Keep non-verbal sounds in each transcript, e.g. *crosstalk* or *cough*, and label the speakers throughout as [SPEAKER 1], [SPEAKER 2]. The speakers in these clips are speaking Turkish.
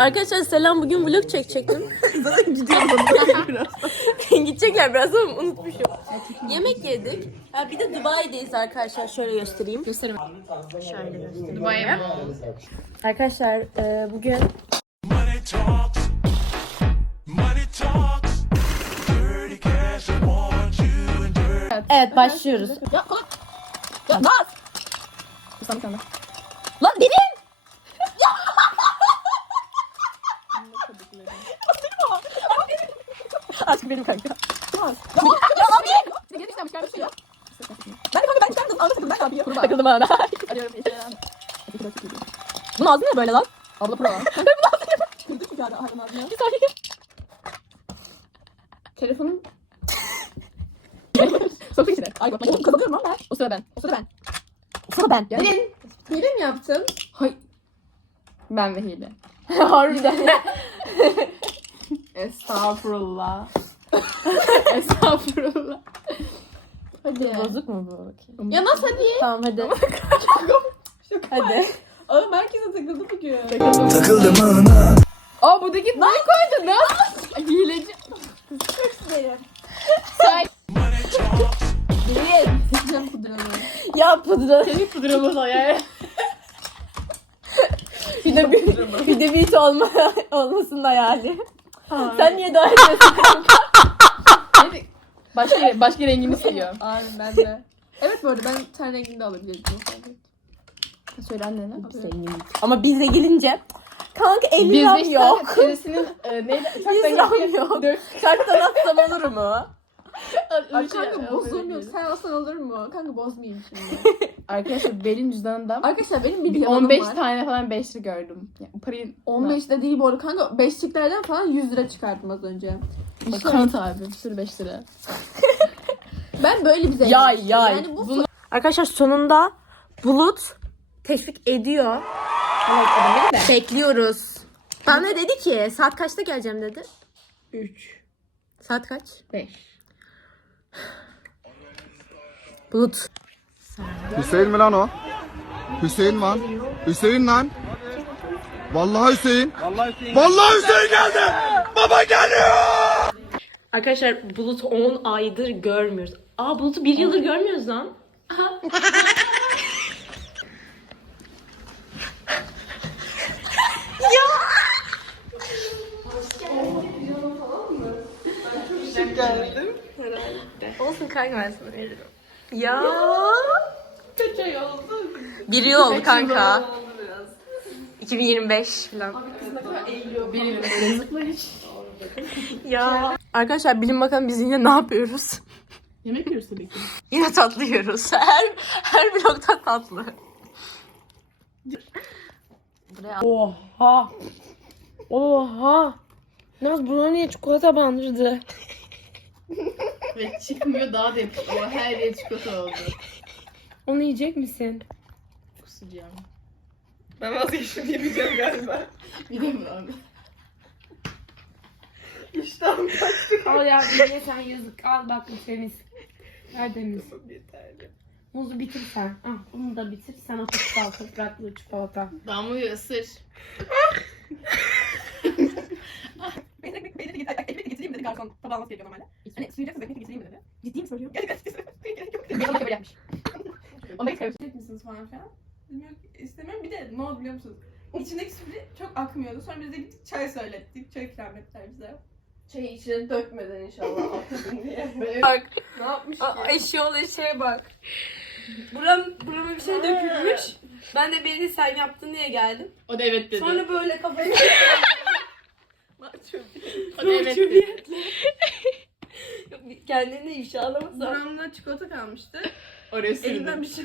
[SPEAKER 1] Arkadaşlar selam bugün vlog çekecektim. *laughs* *laughs* Gidecekler biraz ama unutmuşum. Yemek yedik. Ha, bir de Dubai'deyiz arkadaşlar. Şöyle göstereyim.
[SPEAKER 2] Gösterim.
[SPEAKER 1] Şöyle göstereyim.
[SPEAKER 2] Dubai'ye mi?
[SPEAKER 1] Arkadaşlar e, bugün
[SPEAKER 3] Money talks. Money talks. Dirty cash. I want you and dirty.
[SPEAKER 1] evet başlıyoruz.
[SPEAKER 2] Ya kolay. Ya Naz. Sen bir tane.
[SPEAKER 1] Lan dedim. Aşk benim kanka.
[SPEAKER 2] Naz. Ya ya abi. Bir de geri istemiş kardeşim ya. Ben de kanka ben istemedim. Anla takıldım. Ben ne yapayım?
[SPEAKER 1] Takıldım bana.
[SPEAKER 2] Arıyorum. Bunun ağzı ne böyle lan? Abla pro. *laughs* Bunun ağzı ne? Kırdı çünkü hayvan ağzını.
[SPEAKER 1] Bir saniye.
[SPEAKER 2] Telefonum. *laughs* Sokak içine. Ay bak ben kazanıyorum lan ben. O sıra ben. O sıra ben.
[SPEAKER 1] O sıra ben.
[SPEAKER 2] Gelin. Hile mi yaptın? Hay. Ben ve hile. *laughs*
[SPEAKER 1] Harbiden.
[SPEAKER 2] Estağfurullah. *laughs* Estağfurullah. Hadi.
[SPEAKER 1] Bozuk mu bu? Bakayım.
[SPEAKER 2] Ya nasıl hadi?
[SPEAKER 1] Tamam hadi. *laughs* hadi.
[SPEAKER 2] Oğlum herkese takıldı bugün.
[SPEAKER 3] Takıldım ana.
[SPEAKER 2] Aa buradaki ne koydun lan? Hileci. Say.
[SPEAKER 3] Money talks.
[SPEAKER 2] Değil. Seçeceğim pudranı.
[SPEAKER 1] Ya pudra.
[SPEAKER 2] Senin pudramız o ya.
[SPEAKER 1] Bir de bir, bir de beat olma, olmasının hayali. Sen niye dahil ediyorsun?
[SPEAKER 2] Neydi? Başka, başka rengini seviyorum. *laughs* Abi ben de. Evet bu arada ben ten rengini de alabilirdim. Söyle annene.
[SPEAKER 1] Ama bize gelince kanka 50
[SPEAKER 2] Bizde işte
[SPEAKER 1] yok.
[SPEAKER 2] Teresinin e, neydi? *laughs*
[SPEAKER 1] 100 liram yok. Karttan atsam olur mu?
[SPEAKER 2] Ay kanka bozulmuyor. Sen alsan olur mu? Kanka bozmayayım şimdi. *laughs* Arkadaşlar benim cüzdanımda
[SPEAKER 4] Arkadaşlar benim bir
[SPEAKER 2] bir
[SPEAKER 4] yalanım
[SPEAKER 2] 15
[SPEAKER 4] var.
[SPEAKER 2] tane falan 5 lira gördüm. Yani parayı
[SPEAKER 4] 15 de değil bu arada kanka. Beşliklerden falan 100 lira çıkardım az önce.
[SPEAKER 2] Bak, kanıt abi. Bir sürü 5 lira. *laughs*
[SPEAKER 4] Ben böyle bir zengin.
[SPEAKER 1] Yay, yay.
[SPEAKER 4] Yani bu
[SPEAKER 2] Bunu-
[SPEAKER 1] Arkadaşlar sonunda Bulut teşvik ediyor. Bekliyoruz. Bana dedi ki saat kaçta geleceğim dedi.
[SPEAKER 2] 3
[SPEAKER 1] Saat kaç?
[SPEAKER 2] 5
[SPEAKER 1] Bulut.
[SPEAKER 5] Hüseyin mi lan o? Hüseyin lan. Hüseyin lan. Vallahi Hüseyin. Vallahi Hüseyin. geldi. Baba geliyor.
[SPEAKER 1] Arkadaşlar Bulut'u 10 aydır görmüyoruz. Aa Bulut'u 1 yıldır görmüyoruz lan. *laughs* Olsun kanka ben sana veririm. Ya.
[SPEAKER 2] Kaç ay oldu?
[SPEAKER 1] Bir yıl oldu kanka. 2025 falan.
[SPEAKER 2] Benim yazıklar hiç.
[SPEAKER 1] Ya. Arkadaşlar bilin bakalım biz yine ne yapıyoruz?
[SPEAKER 2] Yemek yiyoruz tabii ki.
[SPEAKER 1] Yine tatlı yiyoruz. Her her vlogda tatlı. Oha. Oha. Naz buna niye çikolata bandırdı?
[SPEAKER 2] Ve çıkmıyor daha da yapıştı. Ama her yer çikolata oldu.
[SPEAKER 1] Onu yiyecek misin?
[SPEAKER 2] Kusacağım.
[SPEAKER 6] Ben vazgeçtim diyemeyeceğim galiba.
[SPEAKER 2] Abi?
[SPEAKER 6] İştahım kaçtı.
[SPEAKER 7] Al ya niye sen yazık al bak bu temiz. Tertemiz.
[SPEAKER 6] Yeterli.
[SPEAKER 7] Muzu bitir sen. Al bunu da bitir. Sen o çikolata topraklı çikolata.
[SPEAKER 2] Damlıyor ısır.
[SPEAKER 6] Beni de beni de getireyim dedi garson. Tabağı alması gerekiyor normalde. Hani suyacaksa ekmek getireyim dedi. Ciddi mi söylüyor? Gerçekten *laughs* gerek yok.
[SPEAKER 2] Bir ama böyle yapmış. Da çıkarmış.
[SPEAKER 6] Yiyecek misiniz falan filan? Bilmiyorum, istemiyorum. Bir de ne oldu biliyor musunuz? İçindeki sütü çok akmıyordu. Sonra biz de gittik çay söylettik. Çay ikram ettiler bize.
[SPEAKER 4] Çayı içine dökmeden inşallah *laughs* diye.
[SPEAKER 1] Bak.
[SPEAKER 6] Ne yapmış ki?
[SPEAKER 1] Eşyol eşeğe bak. Buram, burama bir şey dökülmüş. Ben de beni sen yaptın diye geldim.
[SPEAKER 2] O da evet dedi.
[SPEAKER 1] Sonra böyle kafayı *laughs*
[SPEAKER 2] o da evet dedi.
[SPEAKER 1] Kendini ifşalamasın.
[SPEAKER 6] Buramda çikolata kalmıştı.
[SPEAKER 2] Oraya.
[SPEAKER 6] Elimden bir şey.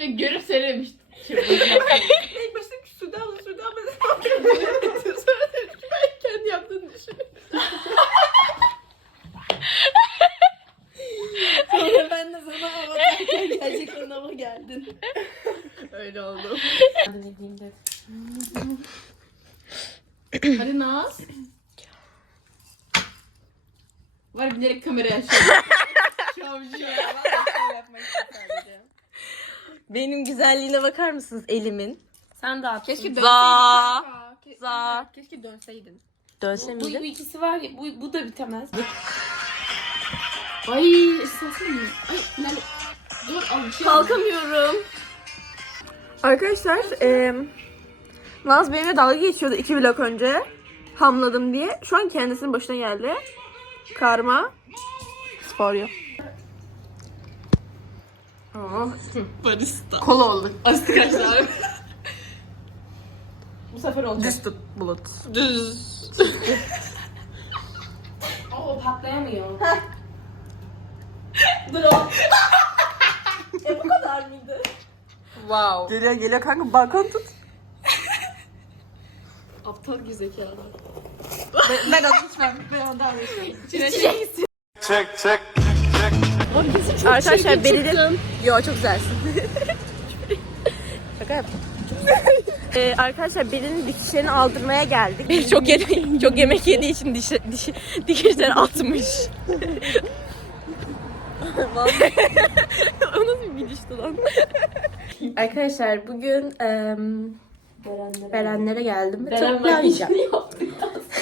[SPEAKER 2] Ve görüp söylemiş.
[SPEAKER 6] İlk başta sudan aldı sudan aldı. Sonra dedim ki ben kendi yaptığını düşünüyorum.
[SPEAKER 1] Sonra ben de sana hava atarken gerçekten hava geldin.
[SPEAKER 6] Öyle oldu.
[SPEAKER 2] Hadi Naz. Var bilerek kameraya açıyor. *laughs*
[SPEAKER 6] Şovcu ya. Vallahi şov yapmak için sadece.
[SPEAKER 1] Benim güzelliğine bakar mısınız elimin?
[SPEAKER 7] Sen de at.
[SPEAKER 2] Keşke
[SPEAKER 1] Za.
[SPEAKER 2] dönseydin. Ke-
[SPEAKER 1] Za.
[SPEAKER 2] Keşke dönseydin.
[SPEAKER 1] Dönse
[SPEAKER 7] Bu, bu
[SPEAKER 1] miydi?
[SPEAKER 7] ikisi var ya bu, bu da bitemez.
[SPEAKER 2] Ay esasın mı? Ay Hilal. Dur alışıyorum.
[SPEAKER 1] Kalkamıyorum. Arkadaşlar eee Naz benimle dalga geçiyordu iki blok önce. Hamladım diye. Şu an kendisinin başına geldi. Karma. Spor
[SPEAKER 7] Barista.
[SPEAKER 2] Kola oldu.
[SPEAKER 7] Arkadaşlar.
[SPEAKER 1] Bu sefer olacak. Düz tut bulut.
[SPEAKER 7] Düz. *laughs* Oo patlayamıyor.
[SPEAKER 1] Dur o. *laughs* e bu kadar mıydı?
[SPEAKER 2] Wow.
[SPEAKER 1] Geliyor geliyor kanka balkon tut.
[SPEAKER 2] Aptal güzekalı.
[SPEAKER 1] Ben, ben adı içmem. Ben ondan içmem.
[SPEAKER 3] Check, check, check.
[SPEAKER 1] Arkadaşlar Beril'in... Yo çok güzelsin. *laughs* Şaka yaptım. Ee, arkadaşlar Beril'in dikişlerini aldırmaya geldik. *laughs* Çok yedi, çok yemek yediği için diş, diş, dikişleri atmış. *laughs* o nasıl bir dişti lan? arkadaşlar bugün em, Berenlere geldim. ve çok yiyeceğim.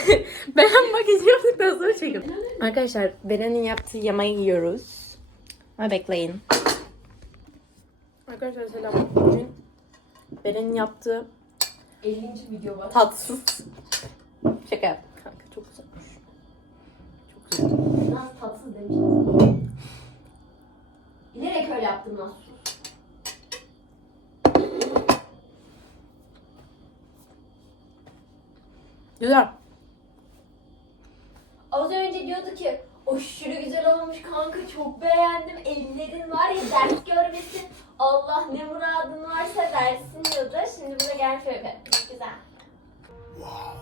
[SPEAKER 1] *laughs* Beren makyajı yaptıktan sonra çekin. Arkadaşlar Beren'in yaptığı yemeği yiyoruz. Ama bekleyin. Arkadaşlar selam. Bugün Beren'in yaptığı
[SPEAKER 7] 50. video var.
[SPEAKER 1] tatsız. Şaka yaptım kanka çok güzelmiş. Çok güzel.
[SPEAKER 7] Nasıl tatsız demiştim. Bilerek öyle yaptım nasıl?
[SPEAKER 1] Güzel.
[SPEAKER 8] Az önce diyordu ki aşırı güzel olmuş kanka çok beğendim. Ellerin var ya dert görmesin. Allah ne muradın varsa versin diyordu. Şimdi buna gelmiş öyle. Çok güzel. *laughs*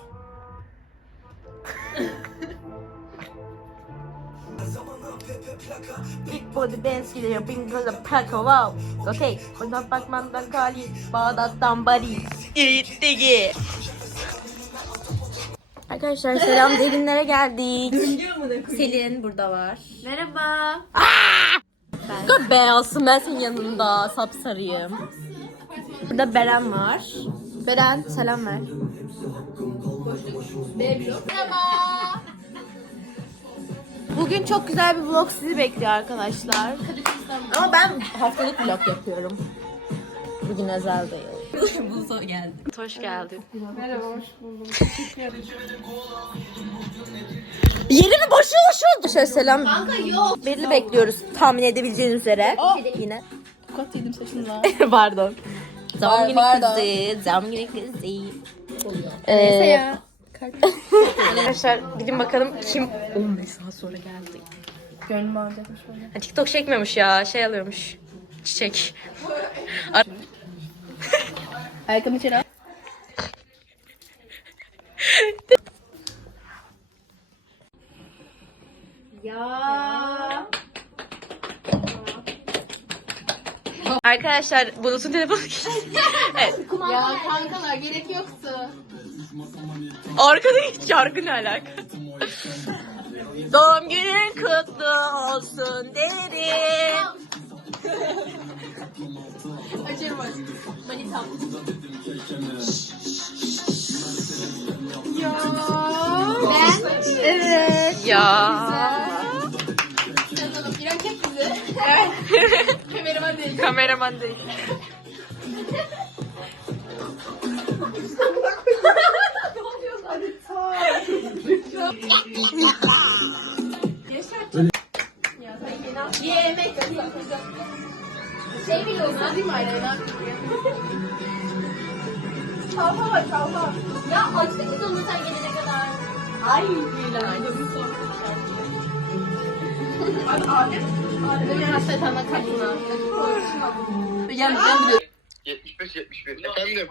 [SPEAKER 1] Big body dance geliyor. Bingo'da plaka wow. Okay. Bundan bakmandan kali. Bağdat'tan bari. İttigi. Arkadaşlar selam derinlere geldik. Selin burada var.
[SPEAKER 8] Merhaba.
[SPEAKER 1] Ben de beyazsın ben senin yanında sapsarıyım. Burada Beren var. Beren selam ver. Bugün çok güzel bir vlog sizi bekliyor arkadaşlar. Ama ben haftalık vlog yapıyorum. Bugün özel değil. *laughs* Buzo geldi. Hoş geldin.
[SPEAKER 6] Merhaba hoş buldum.
[SPEAKER 1] Yerimi boşu boşu. Şöyle selam. Kanka yok. Belli bekliyoruz tahmin edebileceğiniz üzere. Yine.
[SPEAKER 2] Tokat yedim saçınla. *laughs*
[SPEAKER 1] Pardon. Zam günü
[SPEAKER 2] pardon.
[SPEAKER 1] kızı. Zam günü kızı.
[SPEAKER 2] Neyse
[SPEAKER 1] Ee,
[SPEAKER 2] ya. *laughs*
[SPEAKER 1] arkadaşlar gidin bakalım kim 15 saat sonra geldi.
[SPEAKER 2] Gönlüm alacakmış böyle.
[SPEAKER 1] Ha, TikTok çekmiyormuş ya. Şey alıyormuş. Çiçek.
[SPEAKER 2] Ayakkabını içeri al.
[SPEAKER 1] Arkadaşlar Bulut'un telefonu evet.
[SPEAKER 2] Ya kankalar gerek yoktu.
[SPEAKER 1] Arkada şarkı ne alaka? Doğum günün kutlu olsun derim. *laughs*
[SPEAKER 2] Açarım bak. Manitam.
[SPEAKER 1] Evet. Ya.
[SPEAKER 2] Sen oğlum İrem çek bizi. Kameraman değil.
[SPEAKER 1] Kameraman değil.
[SPEAKER 2] Yemek. Şey biliyorsun değil mi Ayla?
[SPEAKER 8] Çalma var çalma. Ya açtık biz onu sen gelene kadar. Ay
[SPEAKER 2] Adem'in hasretanla kalbine.
[SPEAKER 5] 75 71. Efendim.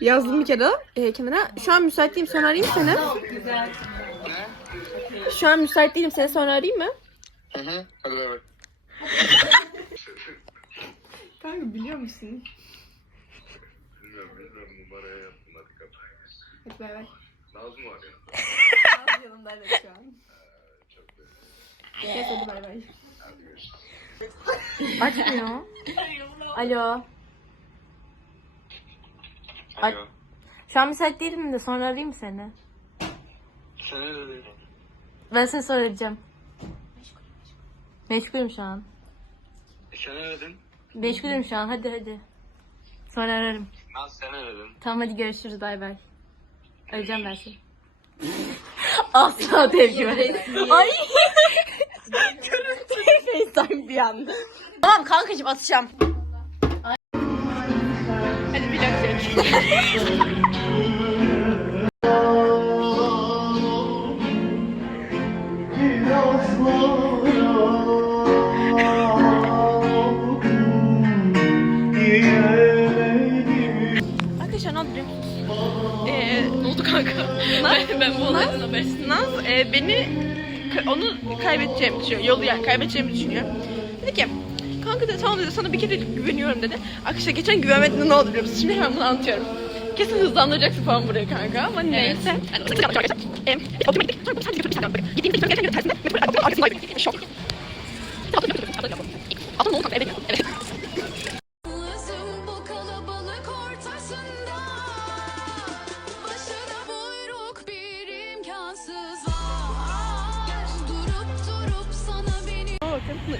[SPEAKER 1] Yazdım bir kere e, kenara. Şu an müsait değilim sonra arayayım seni. Şu an müsait değilim seni sonra arayayım mı?
[SPEAKER 5] Hı hı. Hadi bay bay. *laughs*
[SPEAKER 6] Kanka biliyor musun?
[SPEAKER 5] Bilmiyorum bilmiyorum numaraya yaptım hadi kapat.
[SPEAKER 6] Hadi bay bay.
[SPEAKER 5] Nazım var ya. *laughs*
[SPEAKER 6] Az yanımda evet şu an. Neyse hadi bay bay.
[SPEAKER 1] Açmıyor. Alo. Ay- Şu an müsait değilim de sonra arayayım seni.
[SPEAKER 5] Sen ne dedin?
[SPEAKER 1] Ben seni sonra arayacağım. Meşgulüm şu an.
[SPEAKER 5] Sen ne dedin?
[SPEAKER 1] Meşgulüm şu an hadi hadi. Sonra ararım.
[SPEAKER 5] Naz sen ne dedin?
[SPEAKER 1] Tamam hadi görüşürüz bay bay. Arayacağım ben seni. *laughs* Asla tepki vermedim. Ay. *laughs* FaceTime bir anda. Tamam kankacığım atacağım.
[SPEAKER 2] Hadi vlog *laughs* çek. Ben, bu olaydan habersiz. Naz e, beni onu kaybedeceğimi düşünüyor. Yolu yani kaybedeceğimi düşünüyor. Dedi ki kanka dedi tamam dedi sana bir kere güveniyorum dedi. Arkadaşlar geçen güvenmediğinde ne oldu biliyor musunuz? Şimdi hemen bunu anlatıyorum. Kesin hızlandıracaksın falan buraya kanka ama neyse. Otomatik.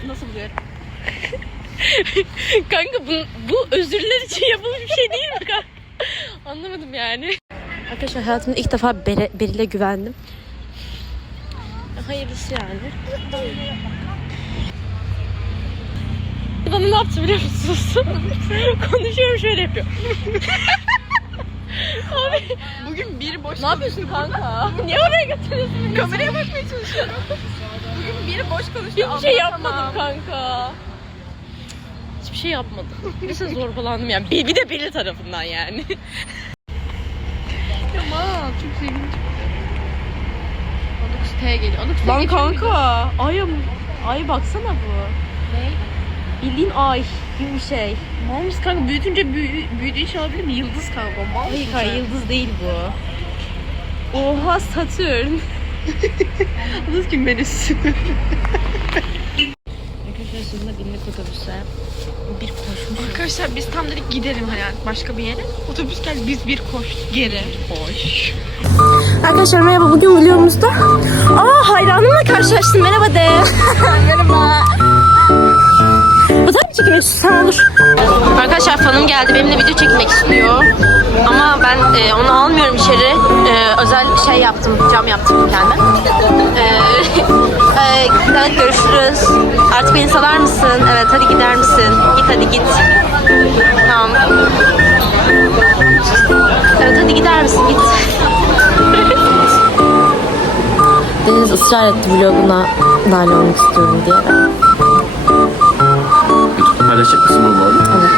[SPEAKER 2] Nasıl buluyorum. *laughs* kanka bu, bu özürler için yapılmış bir şey değil mi kanka? Anlamadım yani.
[SPEAKER 1] Arkadaşlar hayatımda ilk defa Bere, Beril'e güvendim. Hayırlısı yani.
[SPEAKER 2] Bana ne yaptı biliyor musunuz? *laughs* Konuşuyorum şöyle yapıyor. *laughs* Abi bugün biri boş Ne yapıyorsun kanka? Niye oraya götürüyorsun? Kameraya bakmaya çalışıyorum. Biri boş konuştu. Hiçbir şey yapmadım kanka. Hiçbir şey yapmadım. Neyse zorbalandım yani. Bir, bir de biri tarafından yani. *laughs* Tamam çok çıktı. 19T geliyor. 19T Lan kanka. Ay, ay baksana bu. Ne? Bildiğin ay gibi bir şey. Malmış kanka büyütünce büyü, büyüdüğü şey olabilir mi? Yıldız kanka. Mal
[SPEAKER 1] Hayır
[SPEAKER 2] mısın sen?
[SPEAKER 1] yıldız değil bu.
[SPEAKER 2] Oha Satürn. *laughs* Nasıl kim Venüs?
[SPEAKER 1] Arkadaşlar sonunda bindik otobüse. Bir koşmuş.
[SPEAKER 2] Arkadaşlar biz tam dedik gidelim hani başka bir yere. Otobüs geldi biz bir koş geri. Koş.
[SPEAKER 1] Arkadaşlar merhaba bugün vlogumuzda Aa hayranımla karşılaştım merhaba de Merhaba Fotoğraf mı çekmek istiyorsan olur Arkadaşlar fanım geldi benimle video çekmek istiyor ama ben e, onu almıyorum içeri. E, özel şey yaptım, cam yaptım kendim. E, *laughs* e, evet görüşürüz. Artık beni salar mısın? Evet hadi gider misin? Git hadi git. Tamam. Evet hadi gider misin? Git. *laughs* Deniz ısrar etti vloguna dahil olmak istiyorum diye. Youtube'da paylaşacak mısın bu arada? Evet.